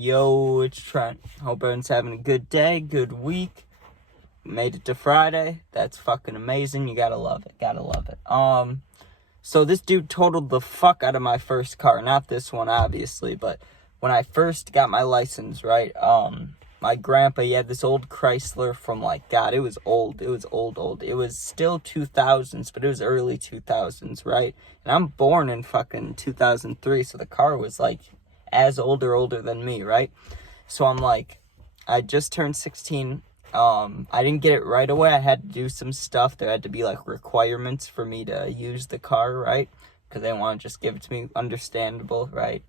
Yo, it's Trent. Hope everyone's having a good day, good week. Made it to Friday. That's fucking amazing. You gotta love it. Gotta love it. So this dude totaled the fuck out of my first car. Not this one, obviously, but when I first got my license, right? My grandpa, he had this old Chrysler from, like, God, it was old. It was old. It was still 2000s, but it was early 2000s, right? And I'm born in fucking 2003, so the car was, like, as older than me, right? So I'm like, I just turned 16. I didn't get it right away. I had to do some stuff. There had to be, like, requirements for me to use the car, right? Because they didn't want to just give it to me. Understandable, right?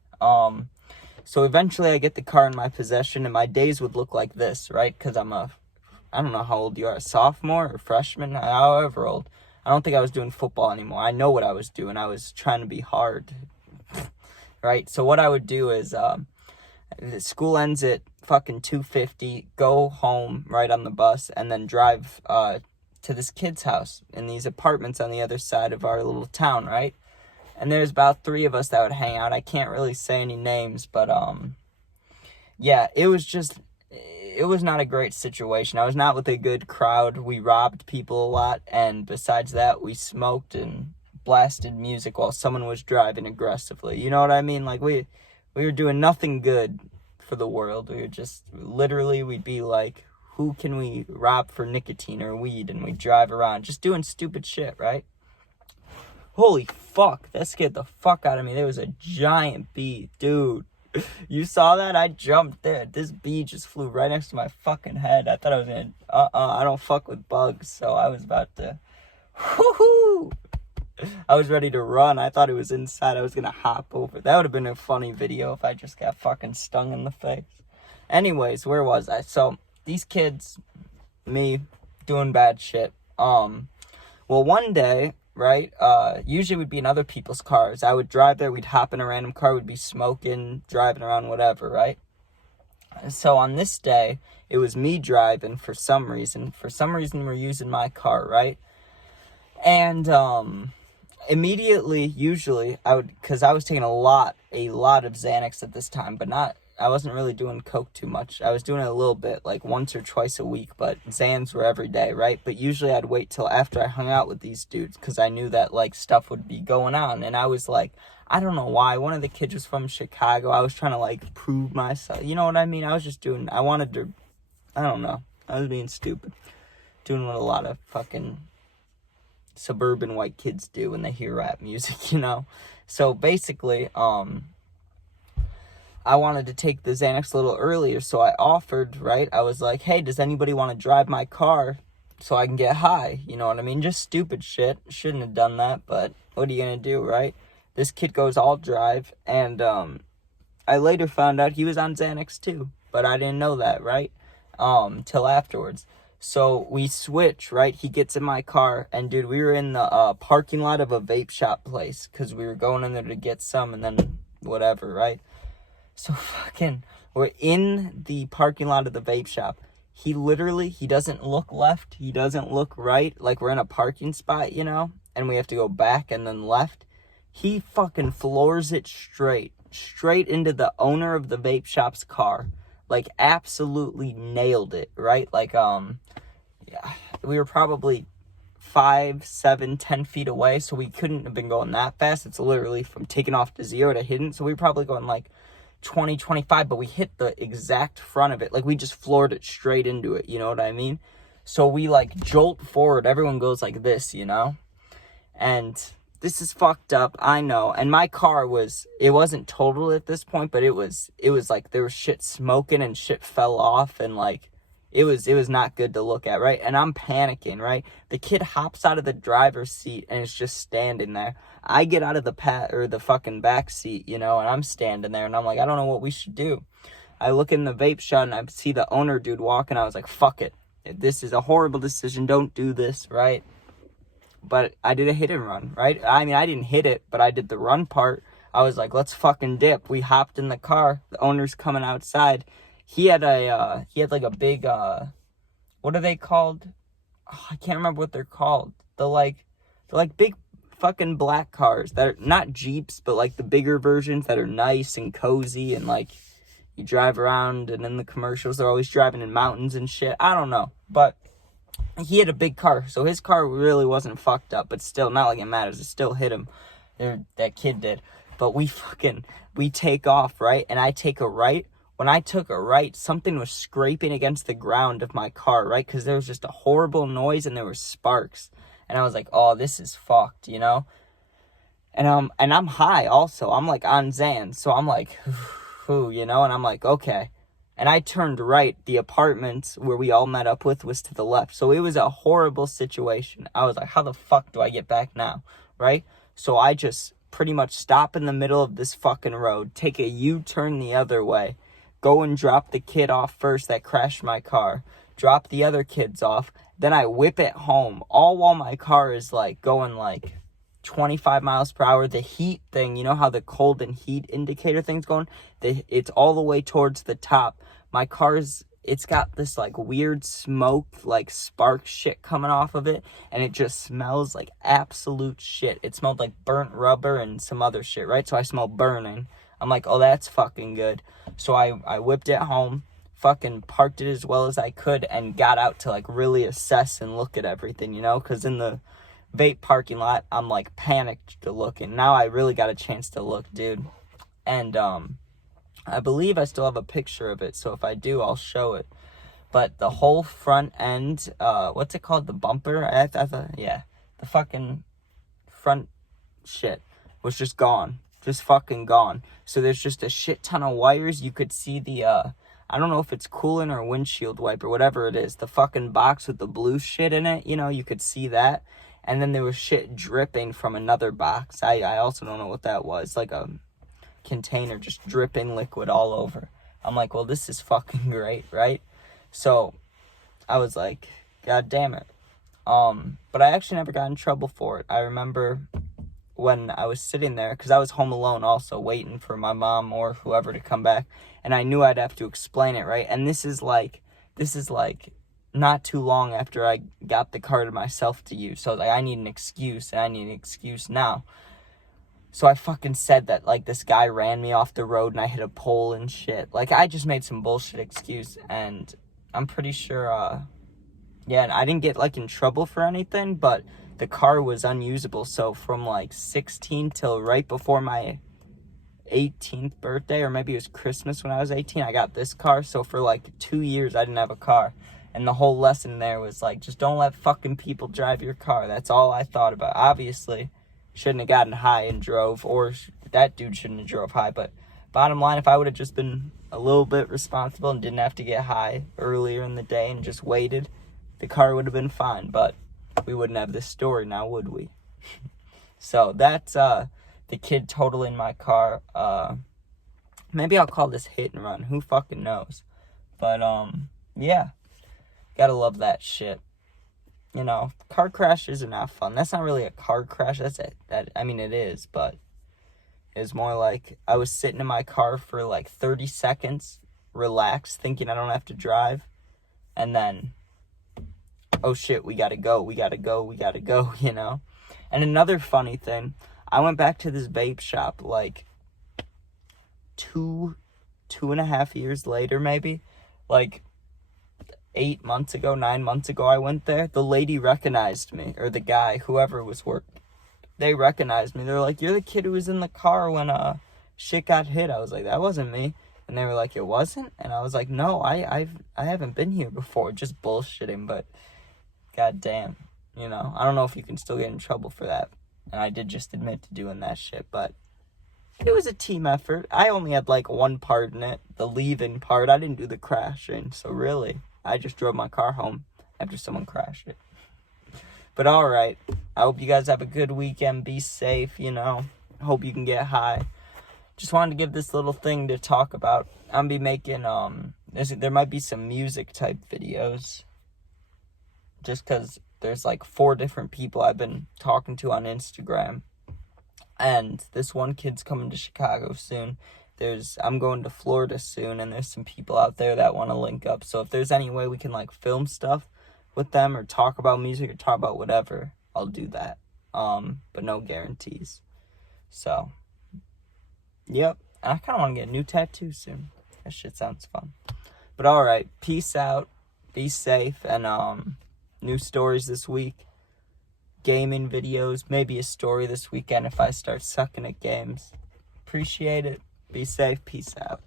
So eventually I get the car in my possession, and my days would look like this, right? Because I don't know how old you are, a sophomore or freshman, however old. I don't think I was doing football anymore. I know what I was doing. I was trying to be hard, right? So what I would do is, school ends at fucking 2:50, go home right on the bus, and then drive to this kid's house in these apartments on the other side of our little town, right? And there's about 3 of us that would hang out. I can't really say any names, but, yeah, it was not a great situation. I was not with a good crowd. We robbed people a lot, and besides that, we smoked and blasted music while someone was driving aggressively. You know what I mean? Like, we were doing nothing good for the world. We were just, literally, we'd be like, who can we rob for nicotine or weed? And we'd drive around just doing stupid shit, right? Holy fuck, that scared the fuck out of me. There was a giant bee, dude. You saw that? I jumped there. This bee just flew right next to my fucking head. I thought I was gonna, I don't fuck with bugs, so I was about to, whoo-hoo! I was ready to run. I thought it was inside. I was gonna hop over. That would have been a funny video if I just got fucking stung in the face. Anyways, where was I? So, these kids, me, doing bad shit. Well, one day, right, usually we'd be in other people's cars. I would drive there, we'd hop in a random car, we'd be smoking, driving around, whatever, right? So on this day, it was me driving for some reason. For some reason, we're using my car, right? And, immediately, usually, because I was taking a lot of Xanax at this time, but I wasn't really doing coke too much. I was doing it a little bit, like once or twice a week, but Xans were every day, right? But usually I'd wait till after I hung out with these dudes, because I knew that, like, stuff would be going on. And I was like, I don't know why, one of the kids was from Chicago. I was trying to, like, prove myself. You know what I mean? I was just doing, I wanted to, I don't know. I was being stupid. Doing what a lot of fucking suburban white kids do when they hear rap music, you know? So basically, I wanted to take the Xanax a little earlier, so I offered, right? I was like, hey, does anybody want to drive my car so I can get high? You know what I mean? Just stupid shit. Shouldn't have done that, but what are you going to do, right? This kid goes, I'll drive, and I later found out he was on Xanax too, but I didn't know that, right? Till afterwards. So we switch, right? He gets in my car, and dude, we were in the parking lot of a vape shop place, because we were going in there to get some, and then whatever, right? So fucking, we're in the parking lot of the vape shop. He doesn't look left, he doesn't look right, like we're in a parking spot, you know? And we have to go back and then left. He fucking floors it straight into the owner of the vape shop's car. Like, absolutely nailed it, right? Like, yeah, we were probably 5, 7, 10 feet away, so we couldn't have been going that fast. It's literally from taking off to 0 to hidden, so we were probably going like 20, 25, but we hit the exact front of it. Like, we just floored it straight into it, you know what I mean? So we, like, jolt forward. Everyone goes like this, you know? And this is fucked up, I know. And my car it wasn't totaled at this point, but it was like there was shit smoking and shit fell off, and, like, it was not good to look at, right? And I'm panicking, right? The kid hops out of the driver's seat and is just standing there. I get out of the fucking back seat, you know, and I'm standing there, and I'm like, I don't know what we should do. I look in the vape shop, and I see the owner dude walking. I was like, fuck it. This is a horrible decision. Don't do this, right? But I did a hit and run, right? I mean, I didn't hit it, but I did the run part. I was like, let's fucking dip. We hopped in the car. The owner's coming outside. He had like a big, what are they called? Oh, I can't remember what they're called. They're like big fucking black cars that are not Jeeps, but like the bigger versions that are nice and cozy and, like, you drive around, and in the commercials, they're always driving in mountains and shit. I don't know. But he had a big car, so his car really wasn't fucked up. But still, not like it matters. It still hit him. That kid did. But we take off, right? And I take a right. When I took a right, something was scraping against the ground of my car, right? Because there was just a horrible noise and there were sparks. And I was like, oh, this is fucked, you know? And I'm high also. I'm like on Xan. So I'm like, you know? And I'm like, okay. And I turned right. The apartment where we all met up with was to the left. So it was a horrible situation. I was like, how the fuck do I get back now? Right? So I just pretty much stop in the middle of this fucking road, take a U-turn the other way, go and drop the kid off first that crashed my car, drop the other kids off, then I whip it home, all while my car is like going like 25 miles per hour. The heat thing, you know how the cold and heat indicator thing's going? It's all the way towards the top. My car's, it's got this like weird smoke, like spark shit coming off of it, and it just smells like absolute shit. It smelled like burnt rubber and some other shit, right? So I smell burning. I'm like, oh, that's fucking good. So I whipped it home, fucking parked it as well as I could, and got out to like really assess and look at everything, you know? Because in the vape parking lot, I'm like panicked to look, and now I really got a chance to look, dude. And I believe I still have a picture of it, so if I do, I'll show it. But the whole front end, what's it called? The bumper? Yeah. The fucking front shit was just gone. Just fucking gone. So there's just a shit ton of wires. You could see the, I don't know if it's coolant or windshield wiper, whatever it is. The fucking box with the blue shit in it, you know, you could see that. And then there was shit dripping from another box. I also don't know what that was. Like a container just dripping liquid all over. I'm like, well, this is fucking great, right? So I was like, god damn it. But I actually never got in trouble for it. I remember when I was sitting there, because I was home alone also, waiting for my mom or whoever to come back, and I knew I'd have to explain it, right? And this is like not too long after I got the car to myself to use. So I was like, I need an excuse, and I need an excuse now. So I fucking said that, like, this guy ran me off the road and I hit a pole and shit. Like, I just made some bullshit excuse, and I'm pretty sure, yeah, and I didn't get, like, in trouble for anything, but the car was unusable. So from, like, 16 till right before my 18th birthday, or maybe it was Christmas when I was 18, I got this car. So for, like, 2 years, I didn't have a car. And the whole lesson there was, like, just don't let fucking people drive your car. That's all I thought about. Obviously, shouldn't have gotten high and drove, or that dude shouldn't have drove high. But bottom line, if I would have just been a little bit responsible and didn't have to get high earlier in the day and just waited, the car would have been fine. But we wouldn't have this story now, would we? So that's the kid totaling my car. Maybe I'll call this hit and run. Who fucking knows? But yeah, gotta love that shit. You know, car crashes are not fun. That's not really a car crash. I mean, it is, but it's more like I was sitting in my car for like 30 seconds, relaxed, thinking I don't have to drive. And then, oh shit, we gotta go, you know? And another funny thing, I went back to this vape shop like 2.5 years later, maybe. Like, 9 months ago, I went there. The lady recognized me, or the guy, whoever was working. They recognized me. They're like, you're the kid who was in the car when shit got hit. I was like, that wasn't me. And they were like, it wasn't? And I was like, no, I haven't been here before. Just bullshitting, but goddamn, you know. I don't know if you can still get in trouble for that. And I did just admit to doing that shit, but it was a team effort. I only had like one part in it, the leaving part. I didn't do the crashing, so really, I just drove my car home after someone crashed it. But alright, I hope you guys have a good weekend. Be safe, you know. Hope you can get high. Just wanted to give this little thing to talk about. I'm going to be making, there might be some music type videos. Just because there's like 4 different people I've been talking to on Instagram. And this one kid's coming to Chicago soon. I'm going to Florida soon, and there's some people out there that want to link up. So if there's any way we can like film stuff with them, or talk about music, or talk about whatever, I'll do that. But no guarantees. So, yep. And I kind of want to get a new tattoo soon. That shit sounds fun. But alright, peace out. Be safe. And new stories this week. Gaming videos. Maybe a story this weekend if I start sucking at games. Appreciate it. Be safe. Peace out.